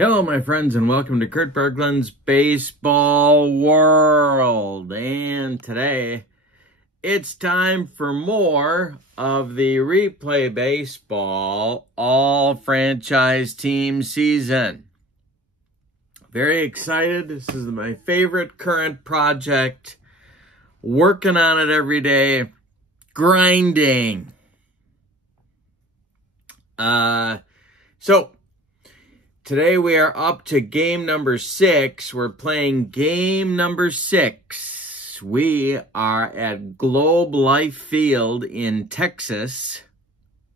Hello, my friends, and welcome to Kurt Berglund's Baseball World. And today, it's time for more of the Replay Baseball All-Franchise Team season. Very excited. This is my favorite current project. Working on it every day. Grinding. Today we are up to game number 6. We're playing game number 6. We are at Globe Life Field in Texas,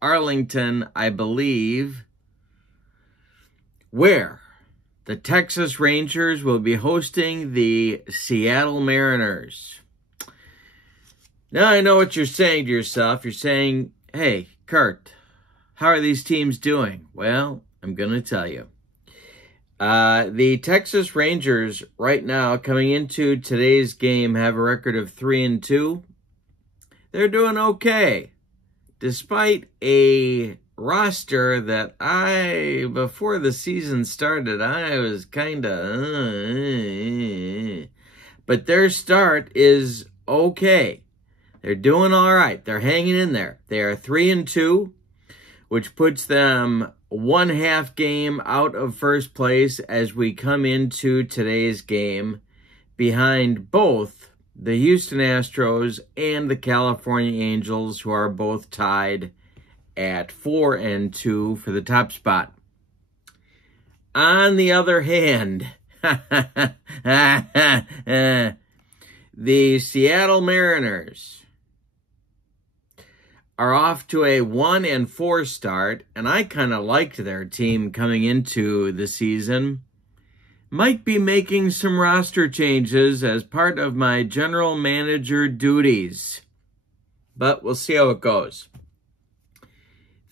Arlington, I believe, where the Texas Rangers will be hosting the Seattle Mariners. Now I know what you're saying to yourself. You're saying, hey, Kurt, how are these teams doing? Well, I'm going to tell you. The Texas Rangers right now, coming into today's game, have a record of 3-2. They're doing okay, despite a roster that before the season started, I was kind of, but their start is okay. They're doing all right. They're hanging in there. They are 3-2, which puts them 1/2 game out of first place as we come into today's game, behind both the Houston Astros and the California Angels, who are both tied at 4-2 for the top spot. On the other hand, the Seattle Mariners are off to a 1-4 start, and I kind of liked their team coming into the season. Might be making some roster changes as part of my general manager duties, but we'll see how it goes.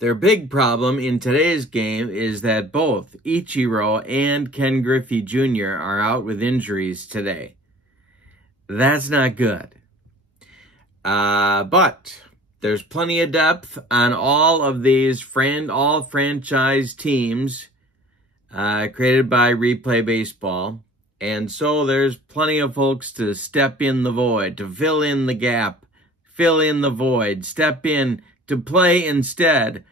Their big problem in today's game is that both Ichiro and Ken Griffey Jr. are out with injuries today. That's not good. But there's plenty of depth on all of these all-franchise teams created by Replay Baseball. And so there's plenty of folks to step in the void, to fill in the gap, fill in the void, step in to play instead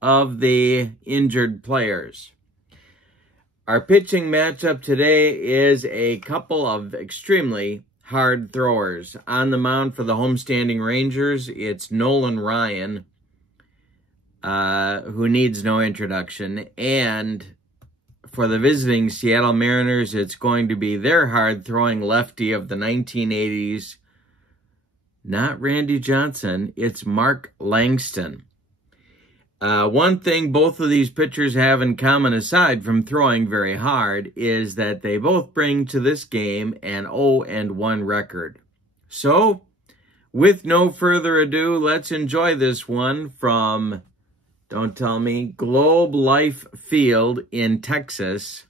of the injured players. Our pitching matchup today is a couple of extremely hard throwers. On the mound for the homestanding Rangers, it's Nolan Ryan, who needs no introduction. And for the visiting Seattle Mariners, it's going to be their hard-throwing lefty of the 1980s. Not Randy Johnson, it's Mark Langston. One thing both of these pitchers have in common, aside from throwing very hard, is that they both bring to this game an 0-1 record. So, with no further ado, let's enjoy this one from, don't tell me, Globe Life Field in Texas,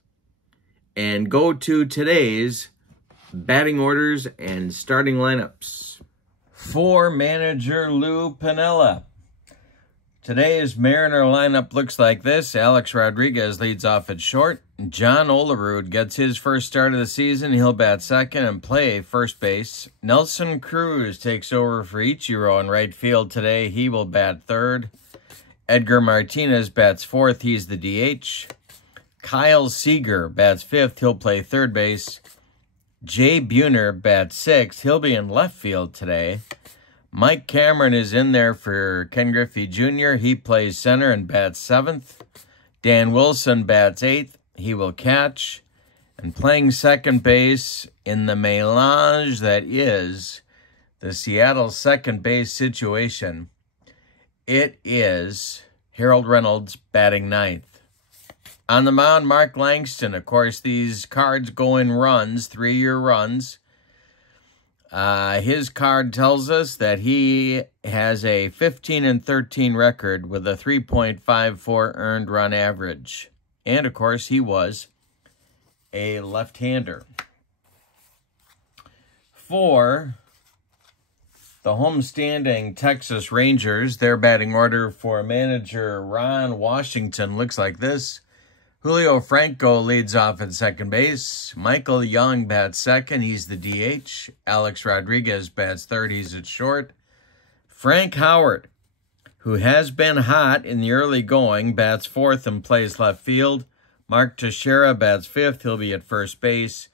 and go to today's batting orders and starting lineups. For manager Lou Piniella, today's Mariner lineup looks like this. Alex Rodriguez leads off at short. John Olerud gets his first start of the season. He'll bat second and play first base. Nelson Cruz takes over for Ichiro in right field today. He will bat third. Edgar Martinez bats fourth. He's the DH. Kyle Seager bats fifth. He'll play third base. Jay Buhner bats sixth. He'll be in left field today. Mike Cameron is in there for Ken Griffey Jr. He plays center and bats seventh. Dan Wilson bats eighth. He will catch. And playing second base in the melange that is the Seattle second base situation, it is Harold Reynolds batting ninth. On the mound, Mark Langston. Of course, these cards go in runs, 3-year runs. His card tells us that he has a 15-13 record with a 3.54 earned run average. And, of course, he was a left-hander. For the homestanding Texas Rangers, their batting order for manager Ron Washington looks like this, Julio Franco leads off at second base. Michael Young bats second. He's the DH. Alex Rodriguez bats third. He's at short. Frank Howard, who has been hot in the early going, bats fourth and plays left field. Mark Teixeira bats fifth. He'll be at first base.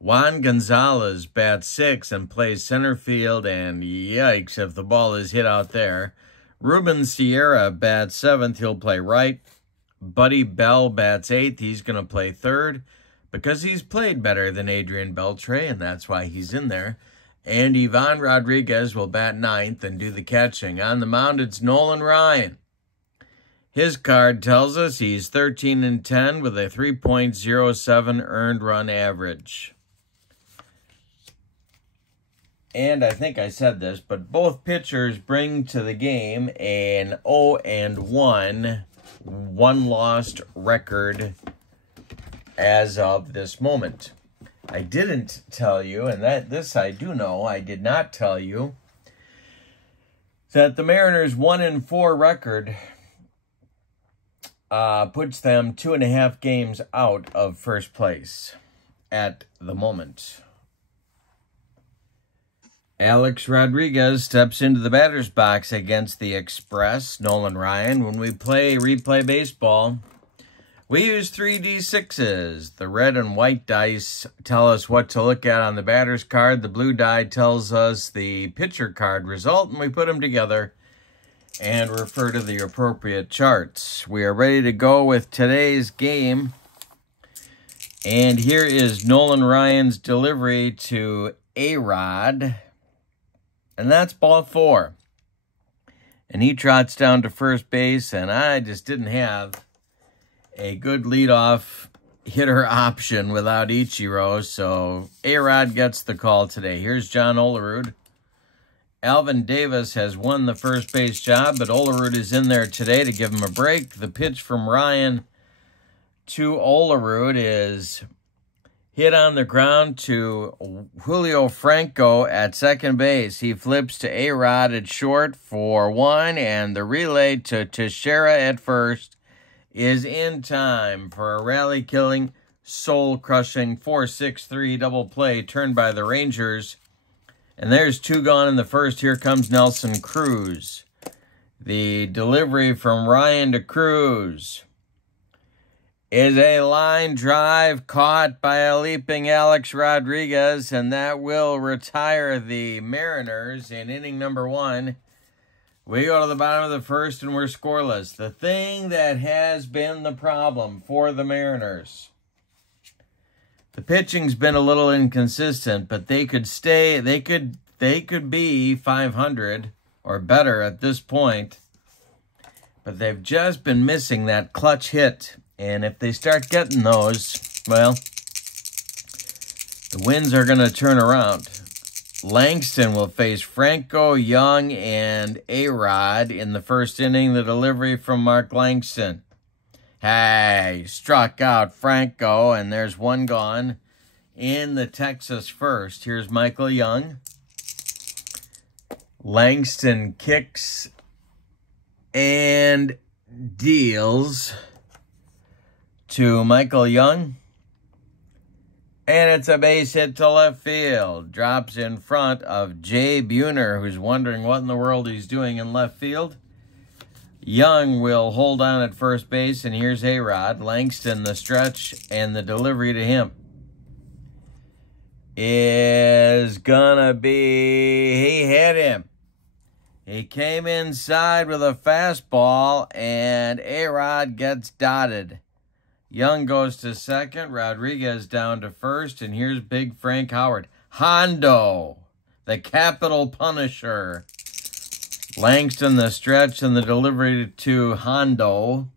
Juan Gonzalez bats sixth and plays center field. And yikes if the ball is hit out there. Ruben Sierra bats seventh. He'll play right. Buddy Bell bats eighth. He's going to play third because he's played better than Adrian Beltre, and that's why he's in there. And Ivan Rodriguez will bat ninth and do the catching. On the mound, it's Nolan Ryan. His card tells us he's 13-10 with a 3.07 earned run average. And I think I said this, but both pitchers bring to the game an 0-1 one-lost record as of this moment. I didn't tell you, and this I do know, I did not tell you, that the Mariners' 1-4 record puts them 2.5 games out of first place at the moment. Alex Rodriguez steps into the batter's box against the Express, Nolan Ryan. When we play replay baseball, we use 3D6s. The red and white dice tell us what to look at on the batter's card. The blue die tells us the pitcher card result, and we put them together and refer to the appropriate charts. We are ready to go with today's game. And here is Nolan Ryan's delivery to A-Rod. And that's ball 4. And he trots down to first base, and I just didn't have a good leadoff hitter option without Ichiro, so A-Rod gets the call today. Here's John Olerud. Alvin Davis has won the first base job, but Olerud is in there today to give him a break. The pitch from Ryan to Olerud is hit on the ground to Julio Franco at second base. He flips to A-Rod at short for 1, and the relay to Teixeira at first is in time for a rally-killing, soul-crushing 4-6-3 double play turned by the Rangers. And there's 2 gone in the first. Here comes Nelson Cruz. The delivery from Ryan to Cruz is a line drive caught by a leaping Alex Rodriguez, and that will retire the Mariners in inning number 1. We go to the bottom of the first, and we're scoreless. The thing that has been the problem for the Mariners, the pitching's been a little inconsistent, but they could stay, they could be 500 or better at this point, but they've just been missing that clutch hit. And if they start getting those, well, the winds are going to turn around. Langston will face Franco, Young, and A-Rod in the first inning. The delivery from Mark Langston. Hey, struck out Franco, and there's 1 gone in the Texas first. Here's Michael Young. Langston kicks and deals to Michael Young. And it's a base hit to left field. Drops in front of Jay Buhner, who's wondering what in the world he's doing in left field. Young will hold on at first base, and here's A-Rod. Langston, the stretch, and the delivery to him is gonna be, he hit him. He came inside with a fastball, and A-Rod gets dotted. Young goes to second, Rodriguez down to first, and here's big Frank Howard. Hondo, the capital punisher. Langston, the stretch, and the delivery to Hondo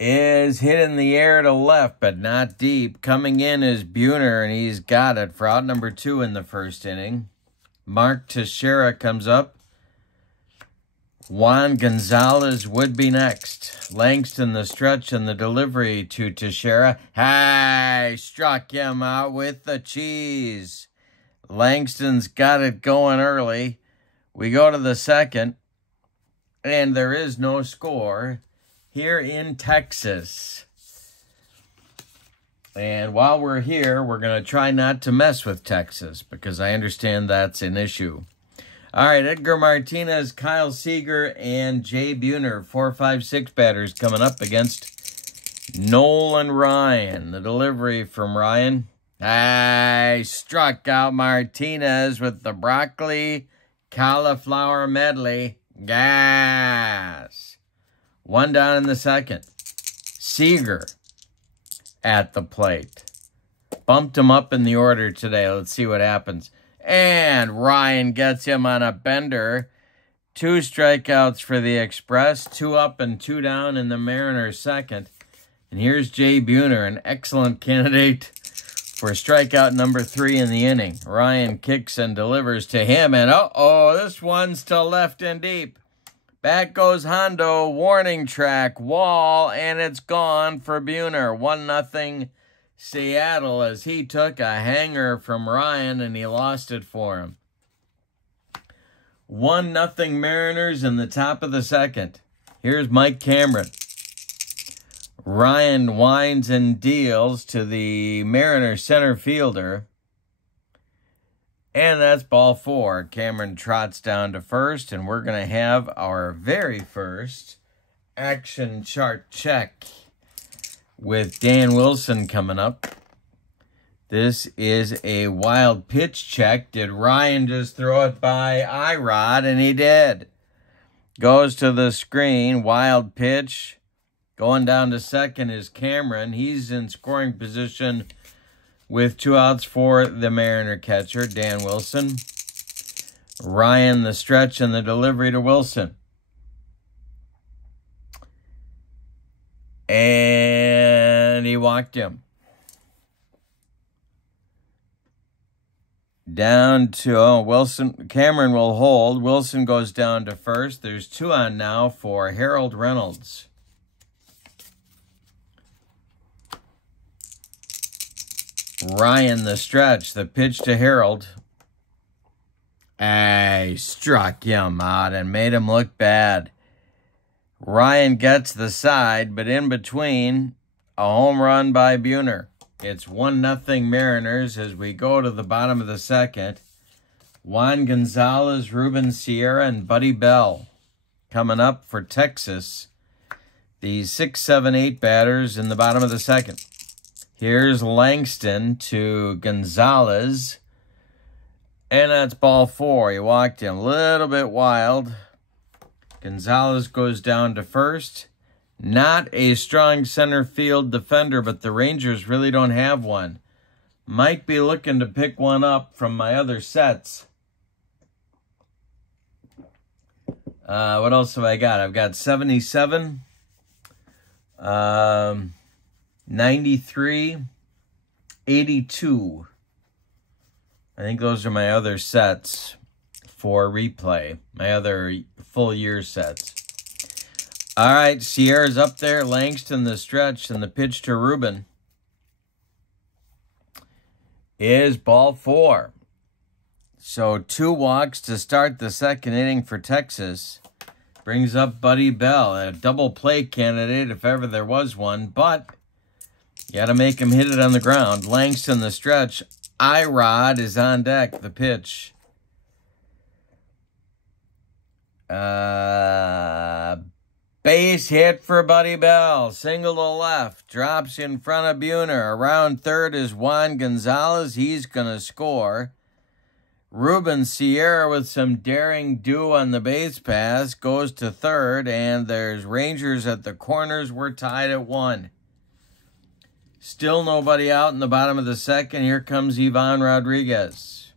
is hit in the air to left, but not deep. Coming in is Buhner, and he's got it for out number 2 in the first inning. Mark Teixeira comes up. Juan Gonzalez would be next. Langston, the stretch, and the delivery to Teixeira. Hey, struck him out with the cheese. Langston's got it going early. We go to the second, and there is no score. here in Texas. And while we're here, we're going to try not to mess with Texas because I understand that's an issue. All right, Edgar Martinez, Kyle Seager, and Jay Buhner, 4, 5, 6 batters coming up against Nolan Ryan. The delivery from Ryan. I struck out Martinez with the broccoli cauliflower medley. Gas. 1 down in the second. Seager at the plate. Bumped him up in the order today. Let's see what happens. And Ryan gets him on a bender. 2 strikeouts for the Express. 2 up and 2 down in the Mariners' second. And here's Jay Buhner, an excellent candidate for strikeout number 3 in the inning. Ryan kicks and delivers to him. And uh-oh, this one's to left and deep. Back goes Hondo, warning track, wall, and it's gone for Buhner. 1-0 Seattle as he took a hanger from Ryan and he lost it for him. 1-0 Mariners in the top of the second. Here's Mike Cameron. Ryan winds and deals to the Mariners center fielder. And that's ball 4. Cameron trots down to first, and we're going to have our very first action chart check with Dan Wilson coming up. This is a wild pitch check. Did Ryan just throw it by Irod? And he did. Goes to the screen. Wild pitch. Going down to second is Cameron. He's in scoring position with 2 outs for the Mariner catcher, Dan Wilson. Ryan, the stretch and the delivery to Wilson. And he walked him. Down to Wilson. Cameron will hold. Wilson goes down to first. There's 2 on now for Harold Reynolds. Ryan, the stretch, the pitch to Harold. I struck him out and made him look bad. Ryan gets the side, but in between, a home run by Buhner. It's 1-0 Mariners as we go to the bottom of the second. Juan Gonzalez, Ruben Sierra, and Buddy Bell coming up for Texas. The 6, 7, 8 batters in the bottom of the second. Here's Langston to Gonzalez. And that's ball 4. He walked him a little bit wild. Gonzalez goes down to first. Not a strong center field defender, but the Rangers really don't have one. Might be looking to pick one up from my other sets. What else have I got? I've got 77. 93, 82. I think those are my other sets for replay. My other full year sets. All right, Sierra's up there. Langston, the stretch, and the pitch to Ruben is ball 4. So 2 walks to start the second inning for Texas. Brings up Buddy Bell, a double play candidate if ever there was one, but you got to make him hit it on the ground. Langston, the stretch. Irod is on deck. The pitch. Base hit for Buddy Bell. Single to left. Drops in front of Buhner. Around third is Juan Gonzalez. He's going to score. Ruben Sierra with some daring do on the base pass. Goes to third. And there's Rangers at the corners. We're tied at 1. Still nobody out in the bottom of the second. Here comes Ivan Rodriguez.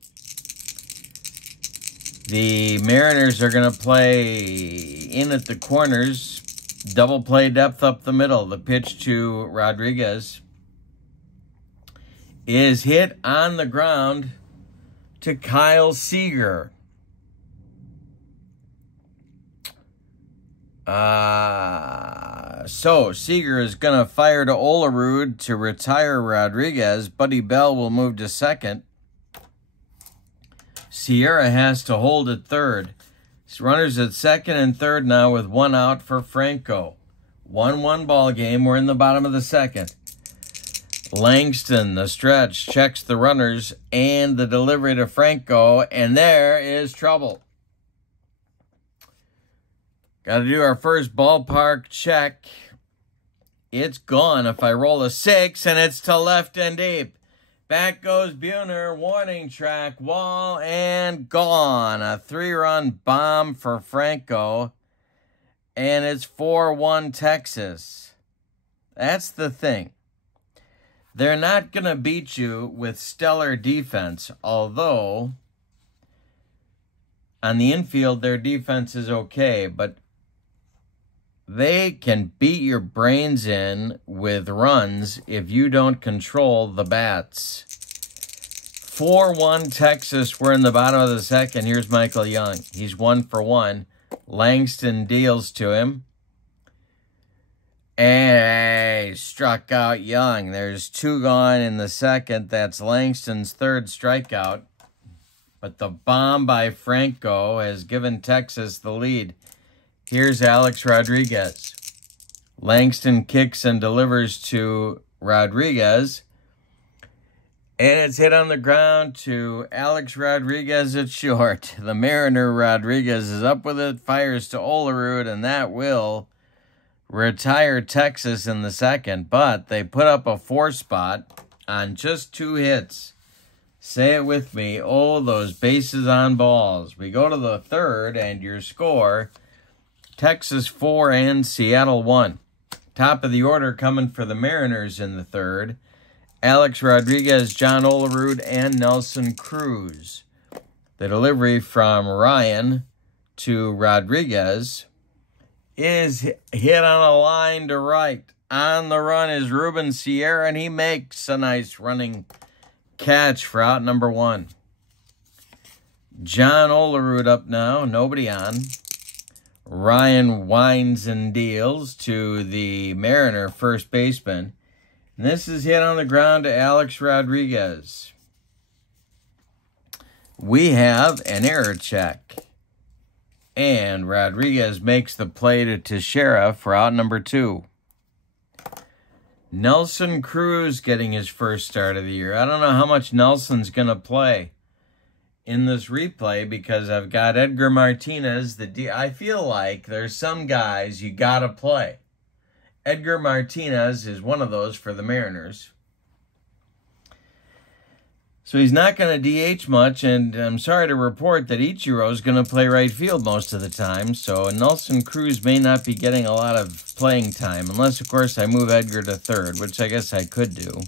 The Mariners are going to play in at the corners. Double play depth up the middle. The pitch to Rodriguez is hit on the ground to Kyle Seager. So Seager is going to fire to Olerud to retire Rodriguez. Buddy Bell will move to second. Sierra has to hold at third. Runners at second and third now with 1 out for Franco. 1-1 ball game. We're in the bottom of the second. Langston, the stretch, checks the runners and the delivery to Franco, and there is trouble. Got to do our first ballpark check. It's gone. If I roll a 6, and it's to left and deep. Back goes Buhner, warning track, wall, and gone. A 3-run bomb for Franco, and it's 4-1 Texas. That's the thing. They're not going to beat you with stellar defense, although on the infield their defense is okay, but they can beat your brains in with runs if you don't control the bats. 4-1 Texas. We're in the bottom of the second. Here's Michael Young. He's 1 for 1. Langston deals to him. And struck out Young. There's 2 gone in the second. That's Langston's 3rd strikeout. But the bomb by Franco has given Texas the lead. Here's Alex Rodriguez. Langston kicks and delivers to Rodriguez. And it's hit on the ground to Alex Rodriguez at short. The Mariner Rodriguez is up with it, fires to Olerud, and that will retire Texas in the second. But they put up a 4 spot on just 2 hits. Say it with me. Oh, those bases on balls. We go to the third, and your score, Texas 4 and Seattle 1. Top of the order coming for the Mariners in the third. Alex Rodriguez, John Olerud, and Nelson Cruz. The delivery from Ryan to Rodriguez is hit on a line to right. On the run is Ruben Sierra, and he makes a nice running catch for out number 1. John Olerud up now, nobody on. Ryan winds and deals to the Mariner first baseman. And this is hit on the ground to Alex Rodriguez. We have an error check. And Rodriguez makes the play to Teixeira for out number 2. Nelson Cruz getting his first start of the year. I don't know how much Nelson's going to play in this replay because I've got Edgar Martinez. I feel like there's some guys you got to play. Edgar Martinez is one of those for the Mariners. So he's not going to DH much, and I'm sorry to report that Ichiro's going to play right field most of the time, so Nelson Cruz may not be getting a lot of playing time, unless, of course, I move Edgar to third, which I guess I could do.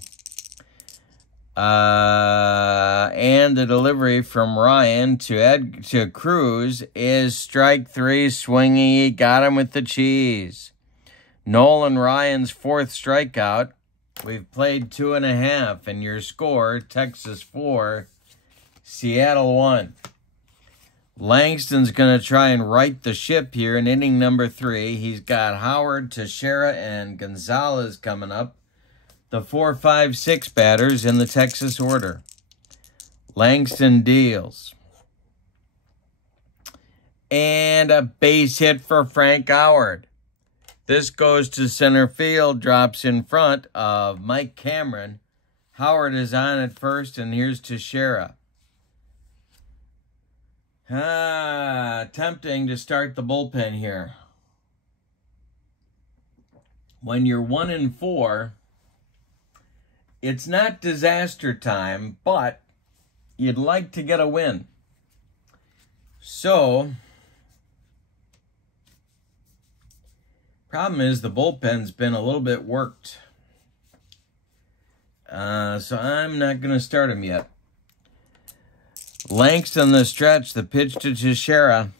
And the delivery from Ryan to Cruz is strike 3, swinging. He got him with the cheese. Nolan Ryan's 4th strikeout. We've played 2.5, and your score, Texas 4, Seattle 1. Langston's going to try and right the ship here in inning number 3. He's got Howard, Teixeira, and Gonzalez coming up. The 4, 5, 6 batters in the Texas order. Langston deals. And a base hit for Frank Howard. This goes to center field, drops in front of Mike Cameron. Howard is on at first, and here's Teixeira. Tempting to start the bullpen here. When you're 1-4, it's not disaster time, but you'd like to get a win. So problem is the bullpen's been a little bit worked. So I'm not going to start him yet. Langston the stretch, the pitch to Teixeira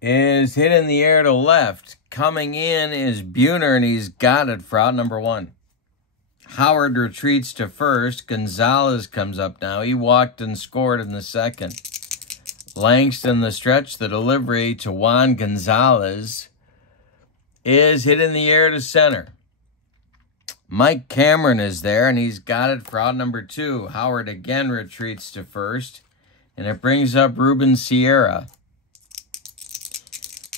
is hit in the air to left. Coming in is Buhner, and he's got it for out number 1. Howard retreats to first. Gonzalez comes up now. He walked and scored in the second. Langston the stretch, the delivery to Juan Gonzalez is hit in the air to center. Mike Cameron is there, and he's got it for out number 2. Howard again retreats to first, and it brings up Ruben Sierra.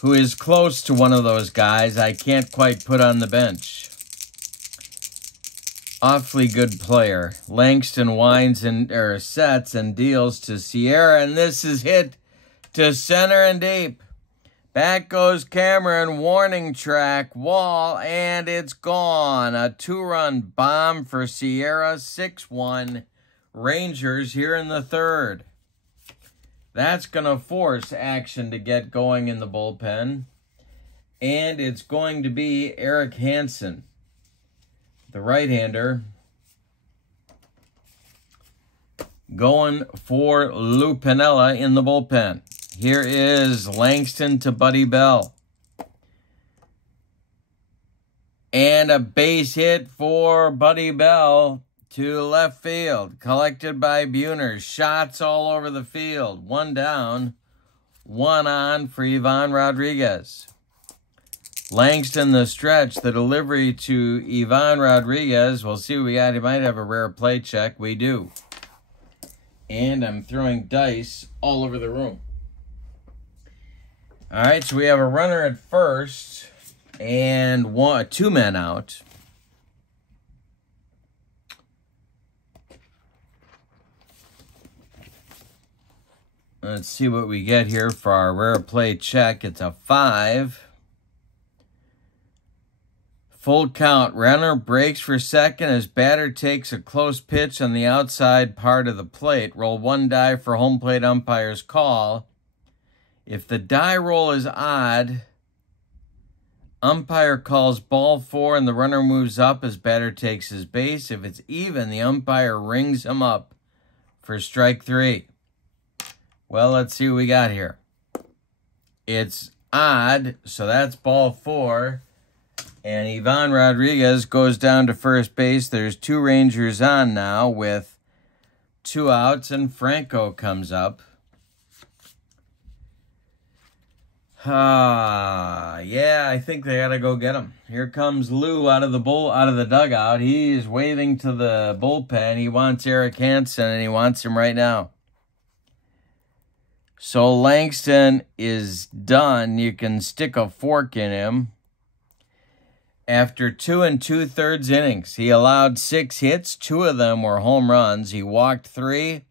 who is close to one of those guys I can't quite put on the bench. Awfully good player. Langston winds and sets and deals to Sierra, and this is hit to center and deep. Back goes Cameron, warning track, wall, and it's gone. A 2-run bomb for Sierra, 6-1. Rangers here in the third. That's going to force action to get going in the bullpen. And it's going to be Eric Hansen, the right-hander, going for Lou Piniella in the bullpen. Here is Langston to Buddy Bell. And a base hit for Buddy Bell to left field. Collected by Buhner. Shots all over the field. 1 down, 1 on for Ivan Rodriguez. Langston the stretch. The delivery to Ivan Rodriguez. We'll see what we got. He might have a rare play check. We do. And I'm throwing dice all over the room. All right, so we have a runner at first and 2 men out. Let's see what we get here for our rare play check. It's a 5. Full count. Runner breaks for second as batter takes a close pitch on the outside part of the plate. Roll 1 die for home plate umpire's call. If the die roll is odd, umpire calls ball 4 and the runner moves up as batter takes his base. If it's even, the umpire rings him up for strike 3. Well, let's see what we got here. It's odd, so that's ball 4. And Ivan Rodriguez goes down to first base. There's 2 Rangers on now with 2 outs, and Franco comes up. Yeah, I think they gotta go get him. Here comes Lou out of the dugout. He's waving to the bullpen. He wants Eric Hansen, and he wants him right now. So Langston is done. You can stick a fork in him. After 2 2/3 innings, he allowed 6 hits. 2 of them were home runs. He walked 3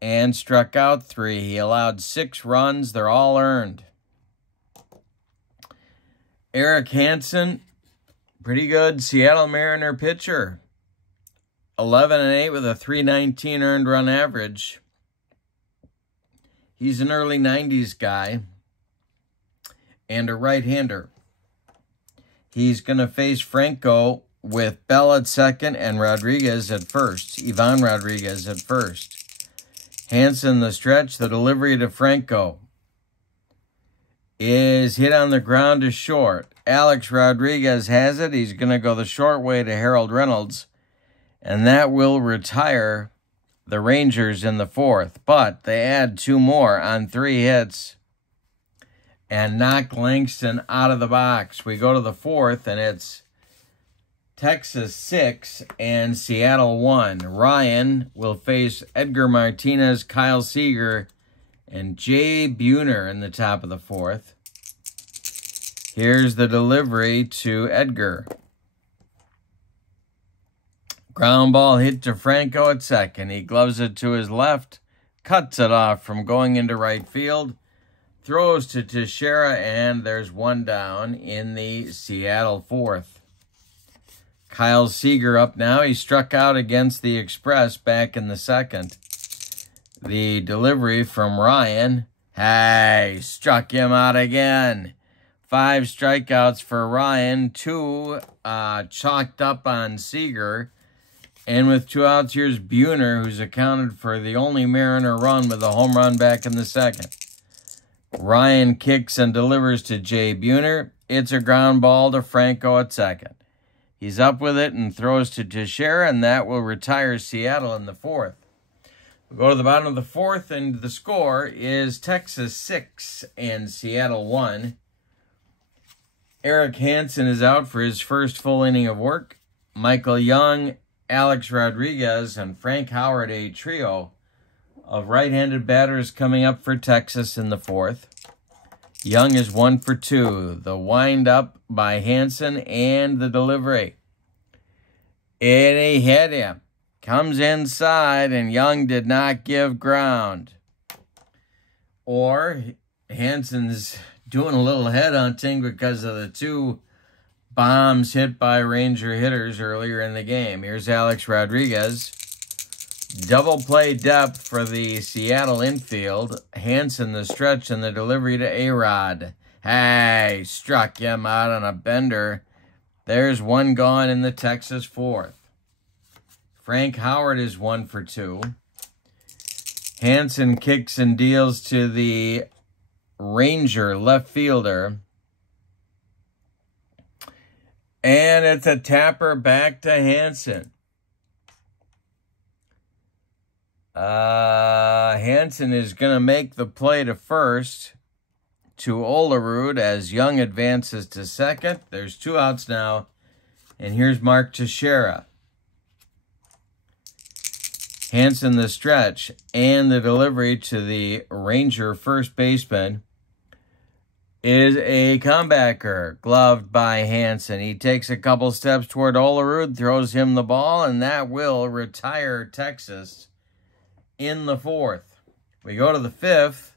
and struck out 3. He allowed 6 runs. They're all earned. Eric Hansen, pretty good Seattle Mariner pitcher. 11-8 with a .319 earned run average. He's an early 90s guy and a right-hander. He's going to face Franco with Bell at second and Rodriguez at first. Ivan Rodriguez at first. Hansen the stretch. The delivery to Franco is hit on the ground to short. Alex Rodriguez has it. He's going to go the short way to Harold Reynolds. And that will retire the Rangers in the 4th. But they add 2 more on 3 hits and knock Langston out of the box. We go to the 4th, and it's Texas 6 and Seattle 1. Ryan will face Edgar Martinez, Kyle Seager, and Jay Buhner in the top of the 4th. Here's the delivery to Edgar. Ground ball hit to Franco at second. He gloves it to his left, cuts it off from going into right field, throws to Teixeira, and there's 1 down in the Seattle 4th. Kyle Seager up now. He struck out against the Express back in the 2nd. The delivery from Ryan. Hey, struck him out again. 5 strikeouts for Ryan. 2 chalked up on Seager. And with 2 outs, here's Buhner, who's accounted for the only Mariner run with a home run back in the 2nd. Ryan kicks and delivers to Jay Buhner. It's a ground ball to Franco at second. He's up with it and throws to Teixeira, and that will retire Seattle in the 4th. We go to the bottom of the 4th, and the score is Texas 6 and Seattle 1. Eric Hansen is out for his first full inning of work. Michael Young, Alex Rodriguez, and Frank Howard, a trio of right-handed batters coming up for Texas in the 4th. Young is 1 for 2. The wind-up by Hansen and the delivery. And he hit him. Comes inside, and Young did not give ground. Or Hansen's doing a little headhunting because of the 2 bombs hit by Ranger hitters earlier in the game. Here's Alex Rodriguez. Double play depth for the Seattle infield. Hansen the stretch and the delivery to A-Rod. Hey, struck him out on a bender. There's 1 gone in the Texas 4th. Frank Howard is 1 for 2. Hansen kicks and deals to the Ranger left fielder. And it's a tapper back to Hansen. Hansen is going to make the play to first to Olerud as Young advances to second. There's 2 outs now. And here's Mark Teixeira. Hansen the stretch and the delivery to the Ranger first baseman is a comebacker, gloved by Hansen. He takes a couple steps toward Olerud, throws him the ball, and that will retire Texas in the 4th. We go to the 5th.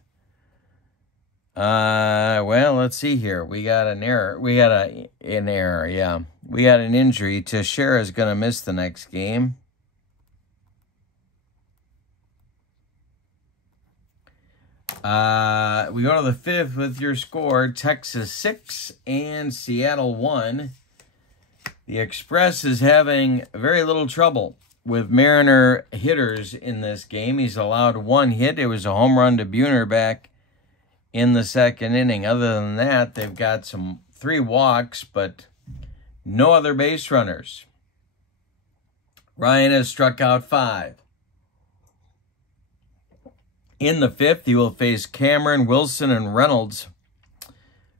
Well, let's see here. We got an error. We got an error, yeah. We got an injury. Teixeira is going to miss the next game. We go to the 5th with your score, Texas 6 and Seattle 1. The Express is having very little trouble with Mariner hitters in this game. He's allowed 1 hit. It was a home run to Buhner back in the 2nd inning. Other than that, they've got 3 walks, but no other base runners. Ryan has struck out 5. In the 5th, he will face Cameron, Wilson, and Reynolds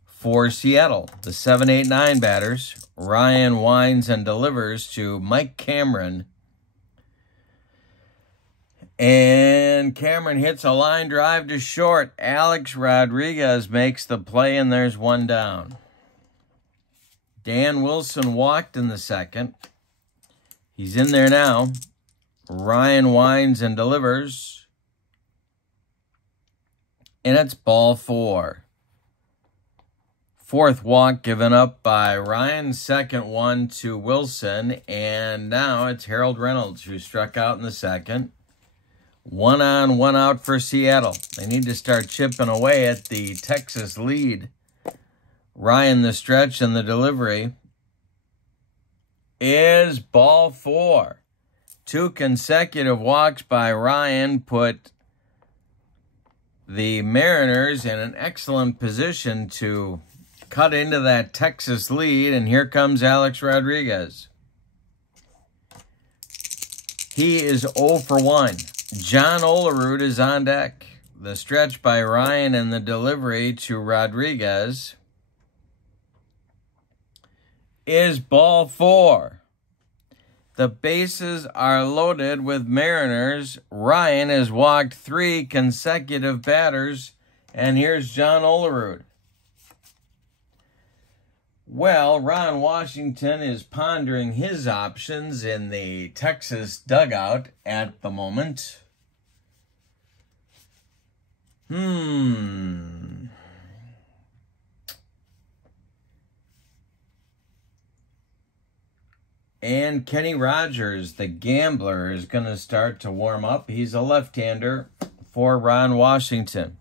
for Seattle. The 7, 8, 9 batters. Ryan winds and delivers to Mike Cameron. And Cameron hits a line drive to short. Alex Rodriguez makes the play, and there's 1 down. Dan Wilson walked in the 2nd. He's in there now. Ryan winds and delivers. And it's ball 4. 4th walk given up by Ryan. 2nd one to Wilson. And now it's Harold Reynolds who struck out in the 2nd. 1 on, 1 out for Seattle. They need to start chipping away at the Texas lead. Ryan the stretch and the delivery is ball 4. 2 consecutive walks by Ryan put the Mariners in an excellent position to cut into that Texas lead. And here comes Alex Rodriguez. He is 0 for 1. John Olerud is on deck. The stretch by Ryan and the delivery to Rodriguez is ball 4. The bases are loaded with Mariners. Ryan has walked 3 consecutive batters, and here's John Olerud. Well, Ron Washington is pondering his options in the Texas dugout at the moment. And Kenny Rogers, the gambler, is going to start to warm up. He's a left-hander for Ron Washington.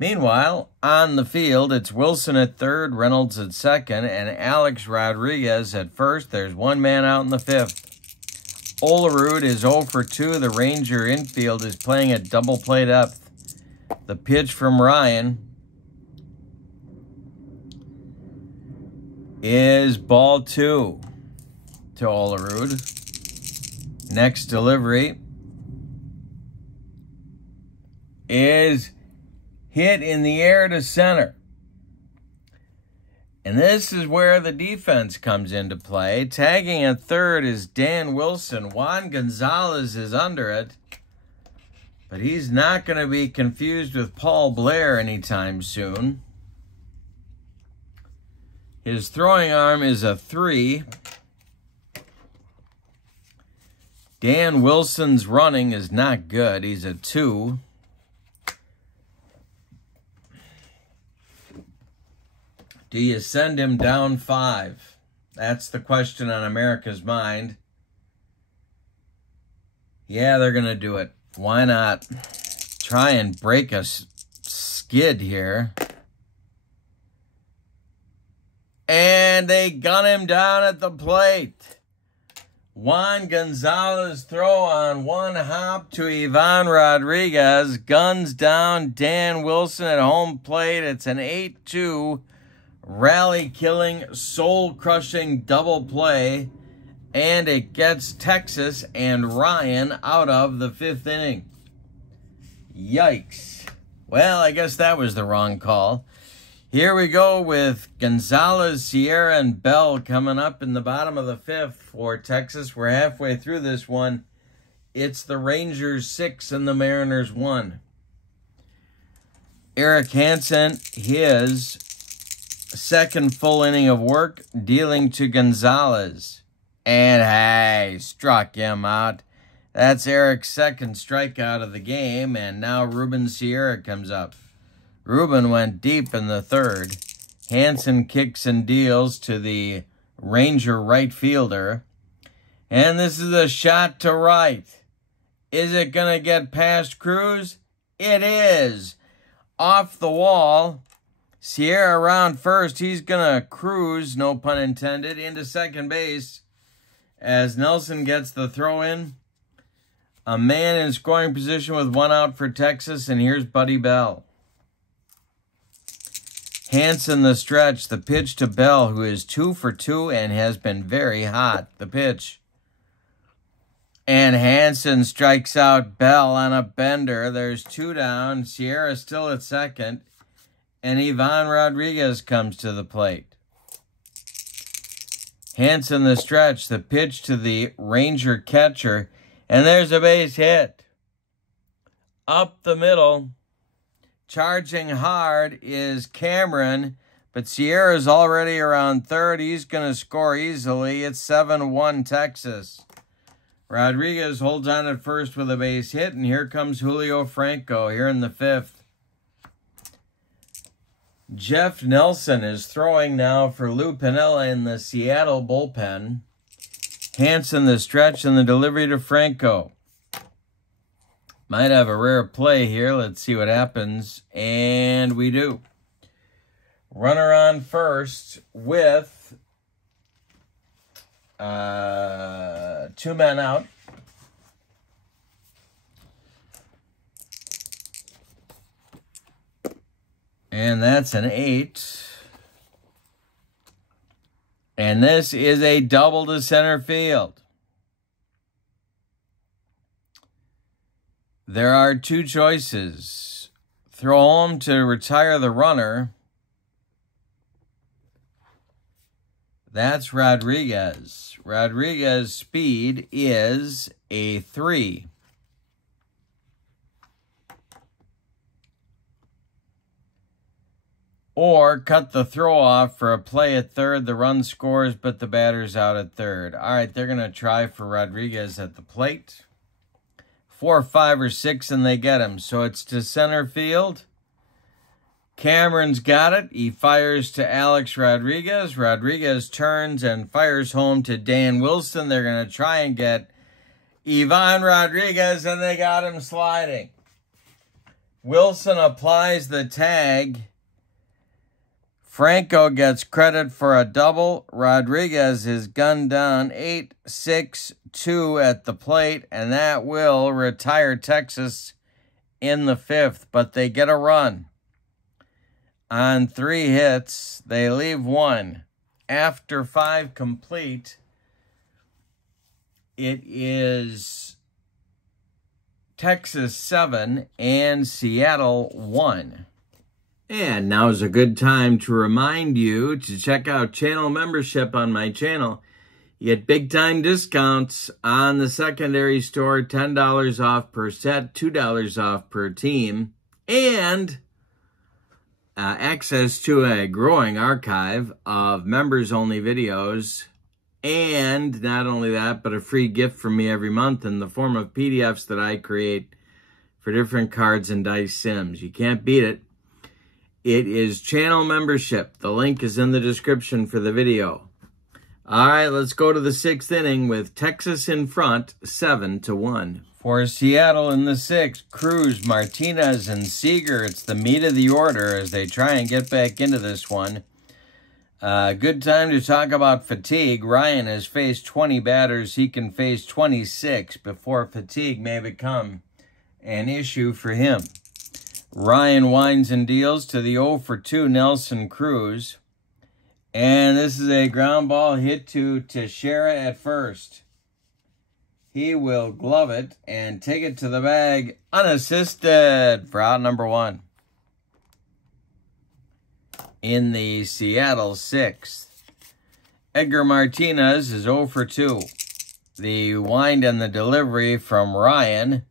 Meanwhile, on the field, it's Wilson at 3rd, Reynolds at 2nd, and Alex Rodriguez at 1st. There's 1 man out in the 5th. Olerud is 0 for 2. The Ranger infield is playing at double play depth. The pitch from Ryan is ball 2 to Olerud. Next delivery is hit in the air to center. And this is where the defense comes into play. Tagging at 3rd is Dan Wilson. Juan Gonzalez is under it. But he's not going to be confused with Paul Blair anytime soon. His throwing arm is a 3. Dan Wilson's running is not good. He's a 2. Do you send him down 5? That's the question on America's mind. Yeah, they're going to do it. Why not try and break a skid here? And they gun him down at the plate. Juan Gonzalez throw on one hop to Ivan Rodriguez. Guns down Dan Wilson at home plate. It's an 8-2 rally-killing, soul-crushing double play. And it gets Texas and Ryan out of the 5th inning. Yikes. Well, I guess that was the wrong call. Here we go with Gonzalez, Sierra, and Bell coming up in the bottom of the 5th for Texas. We're halfway through this one. It's the Rangers 6 and the Mariners 1. Eric Hansen, his second full inning of work, dealing to Gonzalez. And hey, struck him out. That's Eric's second strikeout of the game, and now Ruben Sierra comes up. Ruben went deep in the 3rd. Hansen kicks and deals to the Ranger right fielder. And this is a shot to right. Is it going to get past Cruz? It is. Off the wall. Sierra around first. He's going to cruise, no pun intended, into second base as Nelson gets the throw in. A man in scoring position with 1 out for Texas, and here's Buddy Bell. Hansen the stretch, the pitch to Bell, who is 2 for 2 and has been very hot. The pitch. And Hansen strikes out Bell on a bender. There's 2 down. Sierra still at second. And Ivan Rodriguez comes to the plate. Hansen the stretch, the pitch to the Ranger catcher. And there's a base hit. Up the middle. Charging hard is Cameron, but Sierra's already around third. He's going to score easily. It's 7-1 Texas. Rodriguez holds on at first with a base hit, and here comes Julio Franco here in the 5th. Jeff Nelson is throwing now for Lou Piniella in the Seattle bullpen. Hansen the stretch and the delivery to Franco. Might have a rare play here. Let's see what happens. And we do. Runner on first with 2 men out. And that's an 8. And this is a double to center field. There are 2 choices. Throw home to retire the runner. That's Rodriguez. Rodriguez's speed is a 3. Or cut the throw off for a play at third. The run scores, but the batter's out at third. All right, they're going to try for Rodriguez at the plate. 4, 5, or 6, and they get him. So it's to center field. Cameron's got it. He fires to Alex Rodriguez. Rodriguez turns and fires home to Dan Wilson. They're going to try and get Ivan Rodriguez, and they got him sliding. Wilson applies the tag. Franco gets credit for a double. Rodriguez is gunned down 8-6-2 at the plate, and that will retire Texas in the 5th. But they get a run. On 3 hits, they leave 1. After 5 complete, it is Texas 7 and Seattle 1. And now is a good time to remind you to check out channel membership on my channel. You get big-time discounts on the secondary store, $10 off per set, $2 off per team, and access to a growing archive of members-only videos, and not only that, but a free gift from me every month in the form of PDFs that I create for different cards and dice sims. You can't beat it. It is channel membership. The link is in the description for the video. All right, let's go to the 6th inning with Texas in front, 7-1. For Seattle in the 6th, Cruz, Martinez, and Seager. It's the meat of the order as they try and get back into this one. Good time to talk about fatigue. Ryan has faced 20 batters. He can face 26 before fatigue may become an issue for him. Ryan winds and deals to the 0-for-2 Nelson Cruz. And this is a ground ball hit to Teixeira at first. He will glove it and take it to the bag unassisted for out number 1. In the Seattle 6th, Edgar Martinez is 0-for-2. The wind and the delivery from Ryan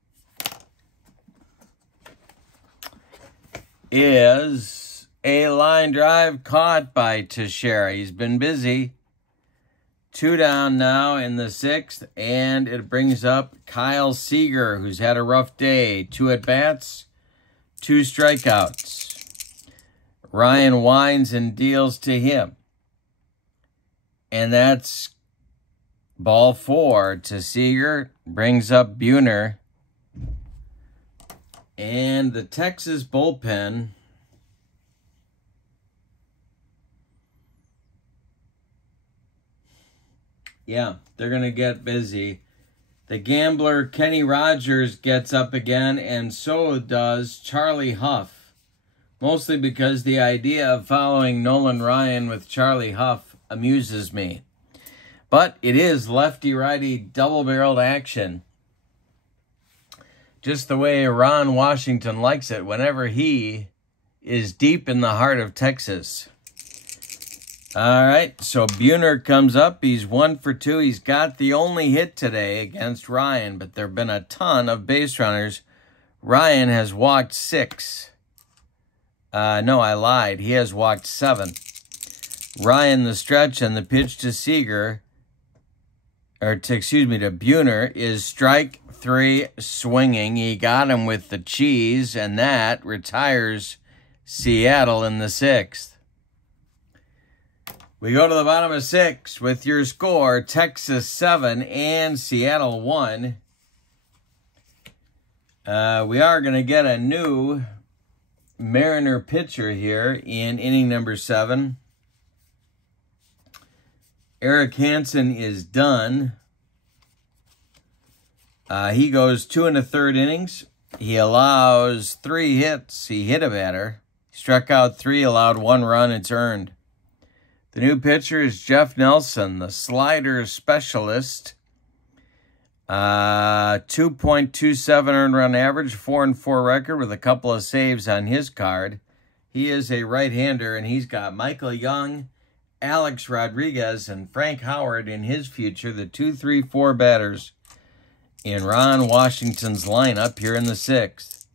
is a line drive caught by Teixeira. He's been busy. 2 down now in the 6th, and it brings up Kyle Seager, who's had a rough day. 2 at-bats, 2 strikeouts. Ryan winds and deals to him. And that's ball 4 to Seager. Brings up Buhner. And the Texas bullpen, yeah, they're going to get busy. The gambler Kenny Rogers gets up again, and so does Charlie Huff. Mostly because the idea of following Nolan Ryan with Charlie Huff amuses me. But it is lefty-righty double-barreled action. Just the way Ron Washington likes it whenever he is deep in the heart of Texas. All right, so Buhner comes up. He's 1-for-2. He's got the only hit today against Ryan, but there have been a ton of base runners. Ryan has walked 6. No, I lied. He has walked 7. Ryan, the stretch, and the pitch to Seager, to Buhner, is strike 3 swinging. He got him with the cheese, and that retires Seattle in the 6th. We go to the bottom of 6 with your score, Texas 7 and Seattle 1. We are going to get a new Mariner pitcher here in inning number 7. Eric Hansen is done. He goes 2 1/3 innings. He allows 3 hits. He hit a batter. Struck out 3, allowed 1 run. It's earned. The new pitcher is Jeff Nelson, the slider specialist. 2.27 earned run average, 4-4 record with a couple of saves on his card. He is a right-hander, and he's got Michael Young, Alex Rodriguez, and Frank Howard in his future, the 2-3-4 batters in Ron Washington's lineup here in the 6th.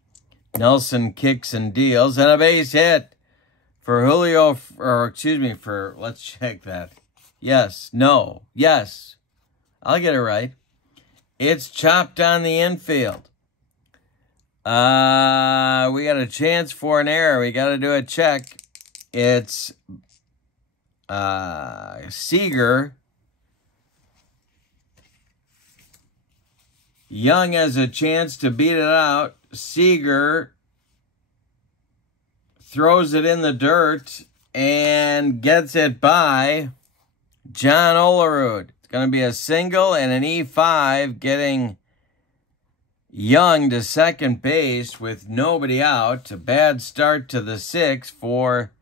Nelson kicks and deals, and a base hit for Julio, let's check that. Yes, no, yes. I'll get it right. It's chopped on the infield. We got a chance for an error. We got to do a check. It's Seager. Young has a chance to beat it out. Seager throws it in the dirt and gets it by John Olerud. It's going to be a single and an E5, getting Young to second base with nobody out. A bad start to the 6th for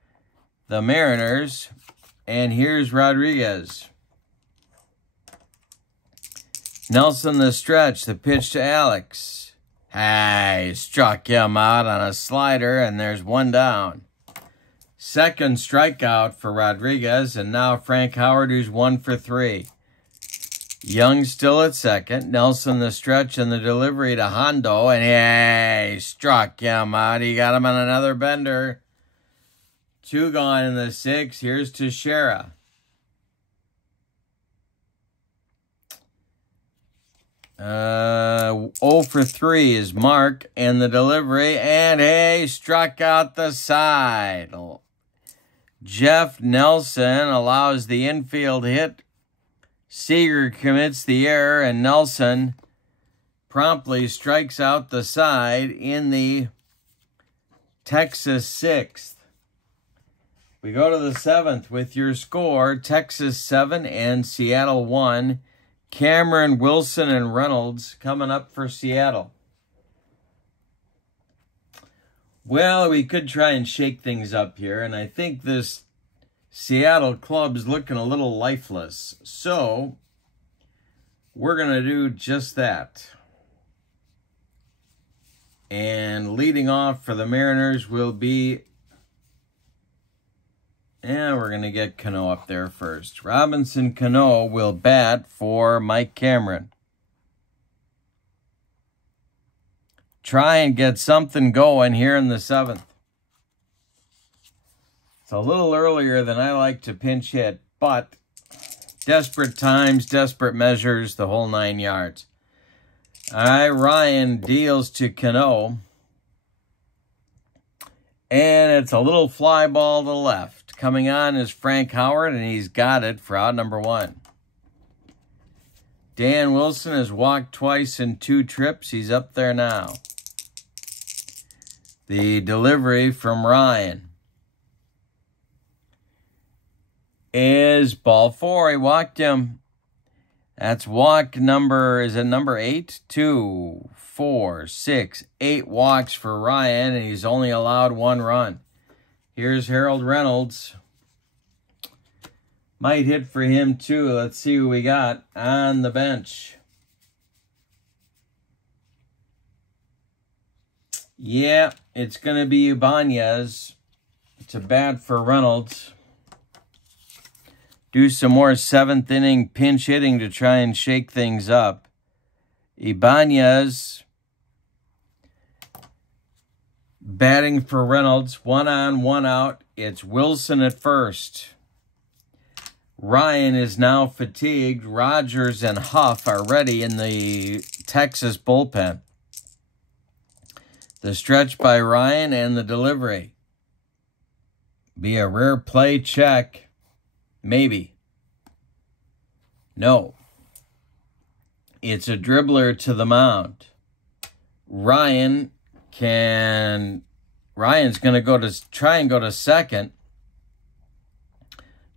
the Mariners. And here's Rodriguez. Nelson the stretch, the pitch to Alex. He struck him out on a slider, and there's 1 down. Second strikeout for Rodriguez, and now Frank Howard, who's 1 for 3. Young still at second. Nelson the stretch and the delivery to Hondo. And hey, struck him out. He got him on another bender. 2 gone in the 6th. Here's Teixeira. Oh for 3 is Mark and the delivery. And hey, struck out the side. Jeff Nelson allows the infield hit. Seager commits the error, and Nelson promptly strikes out the side in the Texas 6th. We go to the 7th with your score, Texas 7 and Seattle 1. Cameron, Wilson, and Reynolds coming up for Seattle. Well, we could try and shake things up here, and I think this Seattle club's looking a little lifeless. So, we're going to do just that. And leading off for the Mariners will be... And we're going to get Cano up there first. Robinson Cano will bat for Mike Cameron. Try and get something going here in the 7th. It's a little earlier than I like to pinch hit, but desperate times, desperate measures, the whole 9 yards. All right, Ryan deals to Cano. And it's a little fly ball to the left. Coming on is Frank Howard, and he's got it for out number 1. Dan Wilson has walked twice in 2 trips. He's up there now. The delivery from Ryan is ball 4. He walked him. That's walk number, is it number 8? 2, 4, 6, 8 walks for Ryan, and he's only allowed 1 run. Here's Harold Reynolds. Might hit for him too. Let's see who we got on the bench. Yeah, it's going to be Ibanez. It's a bat for Reynolds. Do some more 7th inning pinch hitting to try and shake things up. Ibanez batting for Reynolds. 1 on, 1 out. It's Wilson at first. Ryan is now fatigued. Rogers and Huff are ready in the Texas bullpen. The stretch by Ryan and the delivery. Be a rare play check. Maybe. No. It's a dribbler to the mound. Ryan's going to try and go to second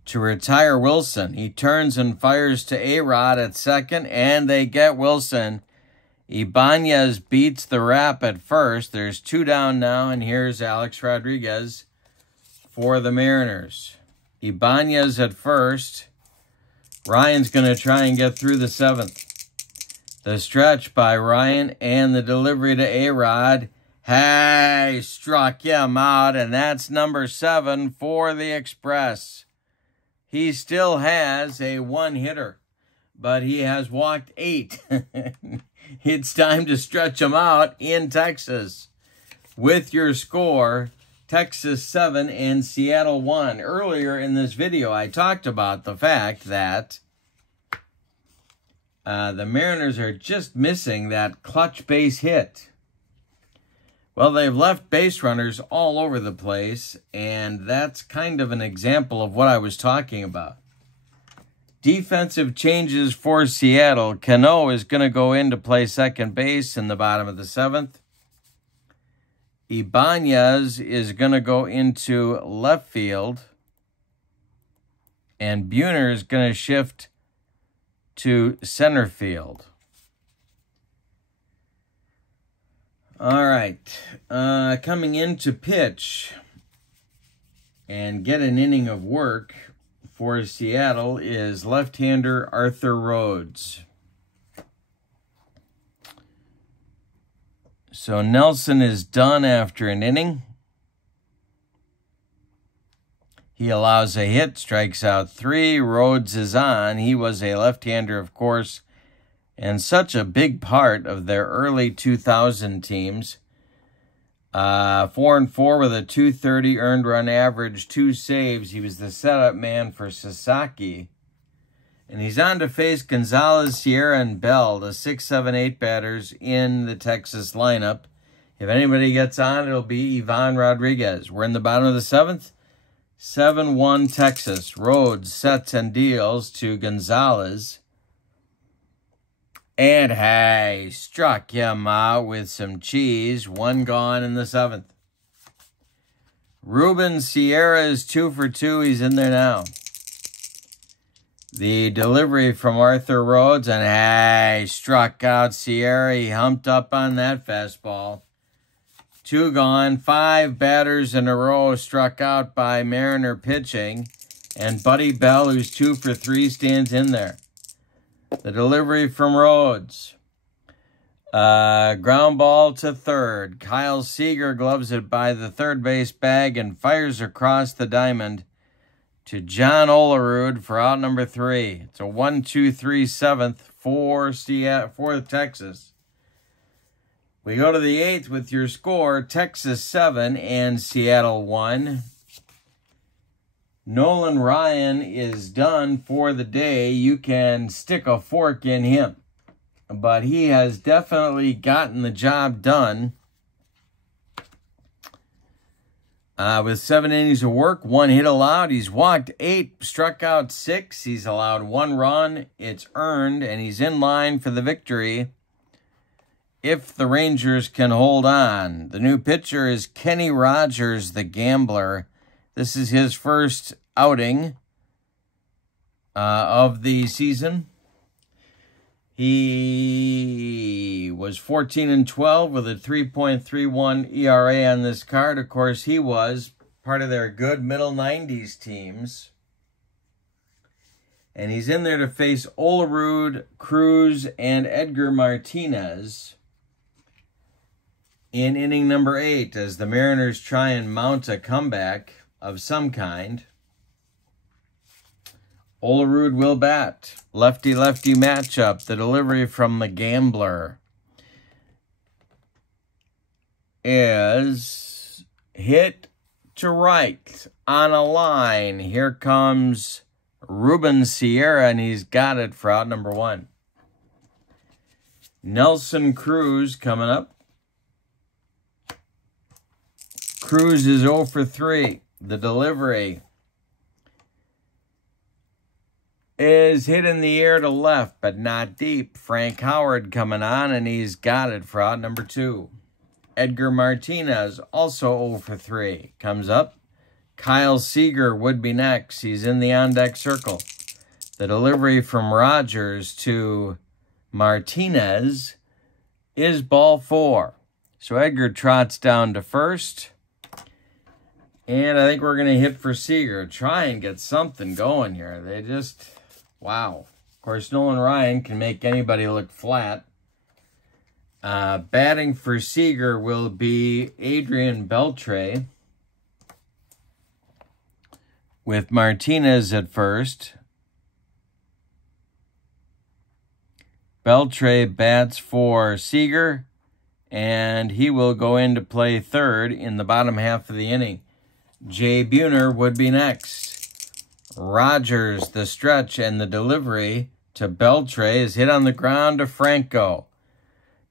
to retire Wilson. He turns and fires to A-Rod at second, and they get Wilson. Ibanez beats the wrap at first. There's 2 down now, and here's Alex Rodriguez for the Mariners. Ibanez at first. Ryan's going to try and get through the 7th. The stretch by Ryan and the delivery to A-Rod. Hey, struck him out, and that's number 7 for the Express. He still has a 1-hitter, but he has walked 8. It's time to stretch him out in Texas. With your score, Texas 7 and Seattle 1. Earlier in this video, I talked about the fact that the Mariners are just missing that clutch base hit. Well, they've left base runners all over the place, and that's kind of an example of what I was talking about. Defensive changes for Seattle. Cano is going to go in to play second base in the bottom of the 7th. Ibanez is going to go into left field. And Buhner is going to shift to center field. All right, coming in to pitch and get an inning of work for Seattle is left-hander Arthur Rhodes. So Nelson is done after an inning. He allows a hit, strikes out 3. Rhodes is on. He was a left-hander, of course, and such a big part of their early 2000 teams. 4-4 with a .230 earned run average, 2 saves. He was the setup man for Sasaki. And he's on to face Gonzalez, Sierra, and Bell, the 6, 7, 8 batters in the Texas lineup. If anybody gets on, it'll be Ivan Rodriguez. We're in the bottom of the 7th. 7-1 Texas. Rhodes sets and deals to Gonzalez. And hey, struck him out with some cheese. 1 gone in the 7th. Ruben Sierra is 2 for 2. He's in there now. The delivery from Arthur Rhodes, and hey, struck out Sierra. He humped up on that fastball. 2 gone. 5 batters in a row struck out by Mariner pitching. And Buddy Bell, who's 2 for 3, stands in there. The delivery from Rhodes. Ground ball to third. Kyle Seager gloves it by the third base bag and fires across the diamond to John Olerud for out number 3. It's a 1-2-3 7th for Texas. We go to the 8th with your score, Texas 7 and Seattle 1. Nolan Ryan is done for the day. You can stick a fork in him, but he has definitely gotten the job done. With 7 innings of work, 1 hit allowed. He's walked 8, struck out 6. He's allowed 1 run. It's earned, and he's in line for the victory if the Rangers can hold on. The new pitcher is Kenny Rogers, the gambler. This is his first outing of the season. He was 14-12 with a 3.31 ERA on this card. Of course, he was part of their good middle 90s teams. And he's in there to face Olerud, Cruz, and Edgar Martinez in inning number 8 as the Mariners try and mount a comeback of some kind. Olerud will bat. Lefty-lefty matchup. The delivery from the gambler is hit to right on a line. Here comes Ruben Sierra, and he's got it for out number 1. Nelson Cruz coming up. Cruz is 0 for 3. The delivery is hit in the air to left, but not deep. Frank Howard coming on, and he's got it for out number 2. Edgar Martinez, also 0 for 3. Comes up. Kyle Seager would be next. He's in the on-deck circle. The delivery from Rogers to Martinez is ball 4. So Edgar trots down to first. And I think we're going to hit for Seager. Try and get something going here. They just, wow. Of course, Nolan Ryan can make anybody look flat. Batting for Seager will be Adrian Beltre, with Martinez at first. Beltre bats for Seager, and he will go in to play third in the bottom half of the inning. Jay Buhner would be next. Rogers, the stretch, and the delivery to Beltre is hit on the ground to Franco.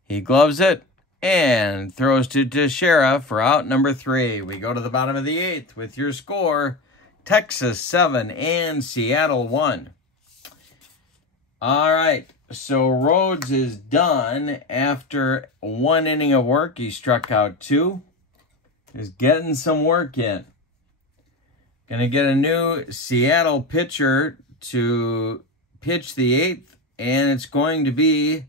He gloves it and throws to Teixeira for out number 3. We go to the bottom of the 8th with your score, Texas 7 and Seattle 1. All right, so Rhodes is done after 1 inning of work. He struck out 2. He's getting some work in. Going to get a new Seattle pitcher to pitch the 8th, and it's going to be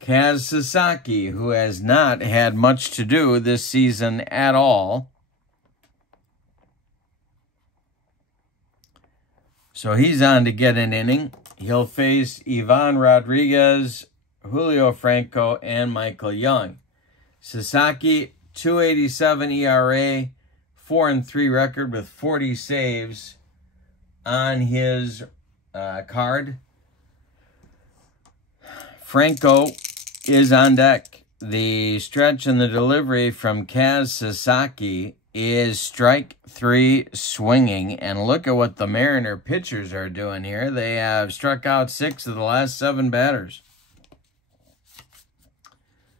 Kaz Sasaki, who has not had much to do this season at all. So he's on to get an inning. He'll face Ivan Rodriguez, Julio Franco, and Michael Young. Sasaki, 2.87 ERA, 4-3 record with 40 saves on his card. Franco is on deck. The stretch and the delivery from Kaz Sasaki is strike 3 swinging. And look at what the Mariner pitchers are doing here. They have struck out 6 of the last 7 batters.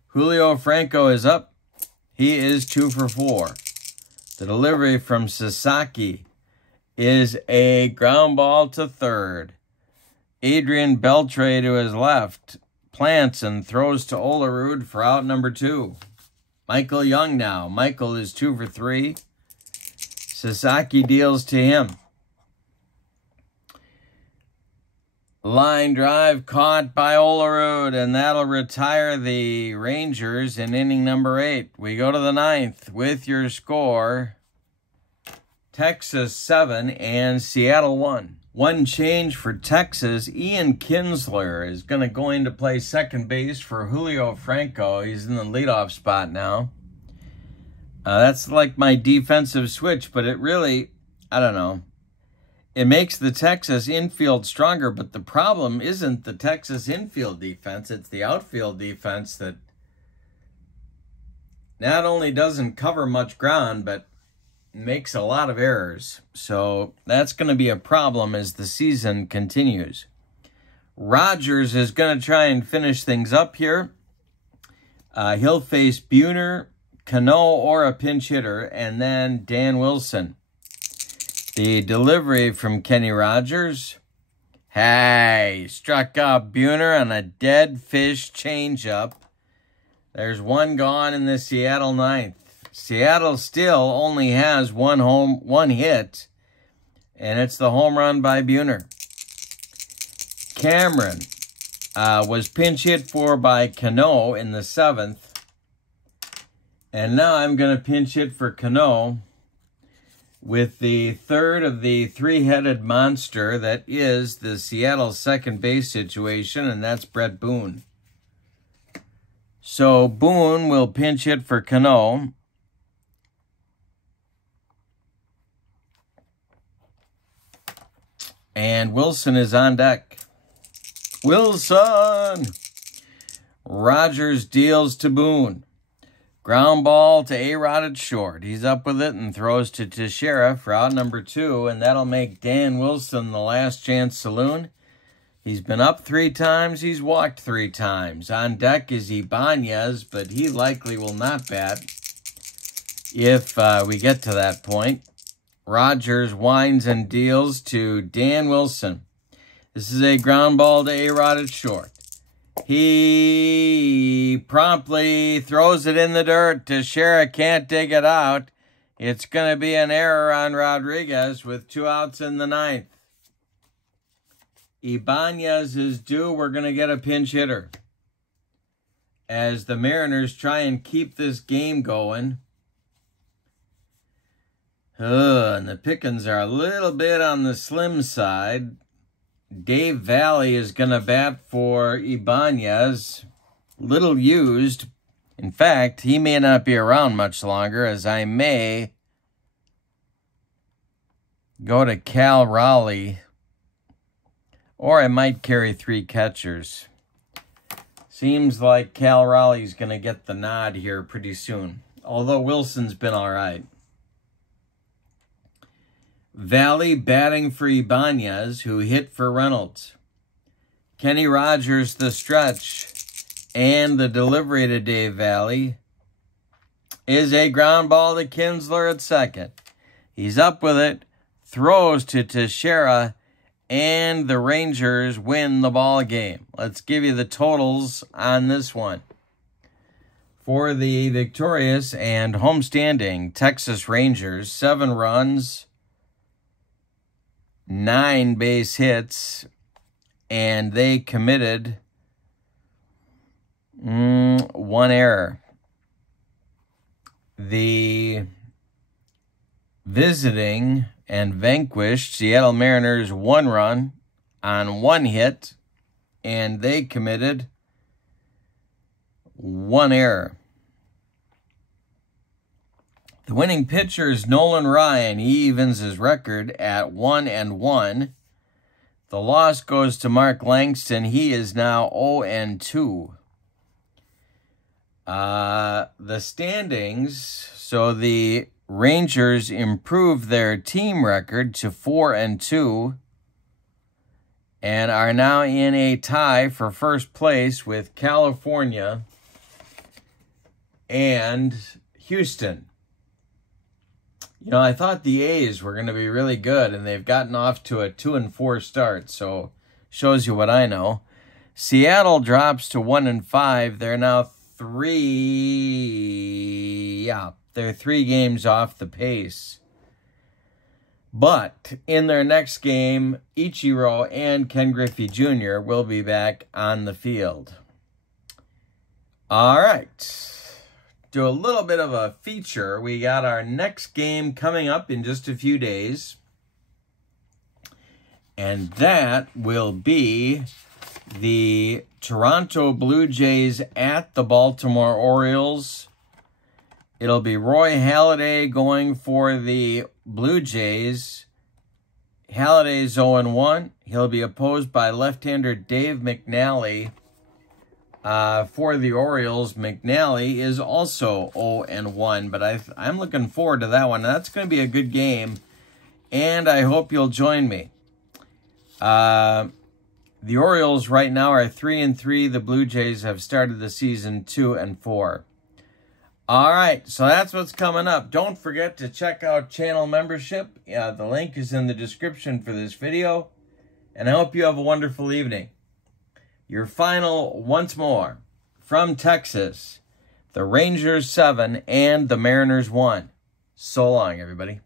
Julio Franco is up. He is 2 for 4. The delivery from Sasaki is a ground ball to third. Adrian Beltre to his left plants and throws to Olerud for out number 2. Michael Young now. Michael is 2 for 3. Sasaki deals to him. Line drive caught by Olerud, and that'll retire the Rangers in inning number 8. We go to the 9th with your score. Texas 7 and Seattle 1. One change for Texas. Ian Kinsler is going to go in to play second base for Julio Franco. He's in the leadoff spot now. That's like my defensive switch, but it really, I don't know. It makes the Texas infield stronger, but the problem isn't the Texas infield defense. It's the outfield defense that not only doesn't cover much ground, but makes a lot of errors. So that's going to be a problem as the season continues. Rogers is going to try and finish things up here. He'll face Buhner, Cano, or a pinch hitter, and then Dan Wilson. The delivery from Kenny Rogers. Hey, struck out Buhner on a dead fish changeup. There's one gone in the Seattle 9th. Seattle still only has one hit, and it's the home run by Buhner. Cameron was pinch hit for by Cano in the 7th. And now I'm going to pinch hit for Cano with the third of the three-headed monster that is the Seattle second base situation, and that's Brett Boone. So Boone will pinch hit for Cano. And Wilson is on deck. Wilson! Rogers deals to Boone. Ground ball to A-Rod at short. He's up with it and throws to Teixeira for out number 2, and that'll make Dan Wilson the last chance saloon. He's been up 3 times. He's walked 3 times. On deck is Ibanez, but he likely will not bat if we get to that point. Rogers winds and deals to Dan Wilson. This is a ground ball to A-Rod at short. He promptly throws it in the dirt. Teixeira can't dig it out. It's going to be an error on Rodriguez with 2 outs in the 9th. Ibanez is due. We're going to get a pinch hitter as the Mariners try and keep this game going. And the pickings are a little bit on the slim side. Dave Valley is going to bat for Ibanez. Little used. In fact, he may not be around much longer, as I may go to Cal Raleigh, or I might carry 3 catchers. Seems like Cal Raleigh's going to get the nod here pretty soon, although Wilson's been all right. Valley batting for Ibanez, who hit for Reynolds. Kenny Rogers the stretch, and the delivery to Dave Valley is a ground ball to Kinsler at second. He's up with it, throws to Teixeira, and the Rangers win the ball game. Let's give you the totals on this one. For the victorious and homestanding Texas Rangers, 7 runs, 9 base hits, and they committed 1 error. The visiting and vanquished Seattle Mariners 1 run on 1 hit, and they committed 1 error. The winning pitcher is Nolan Ryan. He evens his record at 1-1. The loss goes to Mark Langston. He is now 0-2. The standings, so the Rangers improved their team record to 4-2 and are now in a tie for first place with California and Houston. You know, I thought the A's were going to be really good, and they've gotten off to a 2-4 start, so shows you what I know. Seattle drops to 1-5. They're now they're 3 games off the pace. But in their next game, Ichiro and Ken Griffey Jr. will be back on the field. All right. Do a little bit of a feature. We got our next game coming up in just a few days. And that will be the Toronto Blue Jays at the Baltimore Orioles. It'll be Roy Halladay going for the Blue Jays. Halladay's 0-1. He'll be opposed by left-hander Dave McNally. For the Orioles, McNally is also 0-1, but I'm looking forward to that one. That's going to be a good game, and I hope you'll join me. The Orioles right now are 3-3. The Blue Jays have started the season 2-4. All right, so that's what's coming up. Don't forget to check out channel membership. The link is in the description for this video, and I hope you have a wonderful evening. Your final once more from Texas, the Rangers 7 and the Mariners 1. So long, everybody.